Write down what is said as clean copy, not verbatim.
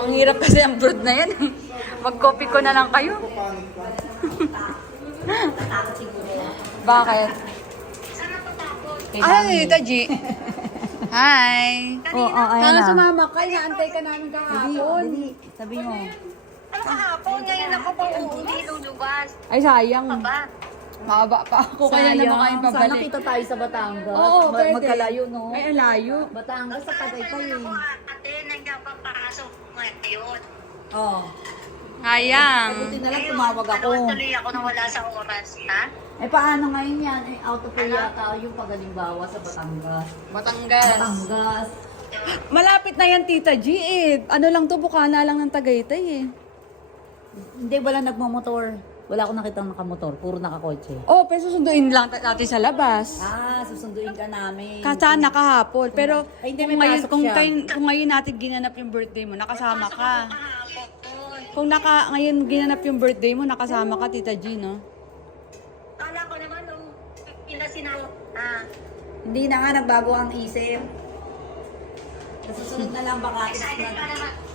Ang hirap kasi ang brood na yan. Mag-copy ko na lang kayo. Bakit? Ay, Tita G. Hi. Sana na. sumama ka, inaantay ka namin kahapon. Sabi mo. Ano kahapon? Ngayon ako pa uuwi lulubas. Ay, sayang. Pa ba? Mahaba pa ako. Kaya naman kayo Sana pabalik. kita tayo sa Batangas. Oo, pwede. Magkalayo, no? Ay, ang layo. Batangas sa Tagaytay eh. Ako ate, nandiyan pa pasok ngayon. Oo. Sayang. Buti na lang tumawag ako. Tuloy ako na wala sa oras, ha? Eh paano ngayon yan? Eh, out of way yata yung pagalimbawa sa Batangas. Batangas. Batangas. Malapit na yan, Tita G eh. Ano lang to, bukana lang ng Tagaytay eh. Hindi, wala nagmamotor. Wala akong nakitang nakamotor. Puro nakakotse. Oh, pero susunduin lang natin sa labas. Ah, susunduin ka namin. Kasana kahapon. Pero Ay, hindi, kung may ngayon, pasok kung, siya. kung ngayon natin ginanap yung birthday mo, nakasama ka. Kahapon. Kung ngayon ginanap yung birthday mo, nakasama ka, Tita G, no? Kala ko naman, pinasinaw. Hindi na nga, nagbago ang isip. Sa susunod na lang baka Excited ka naman.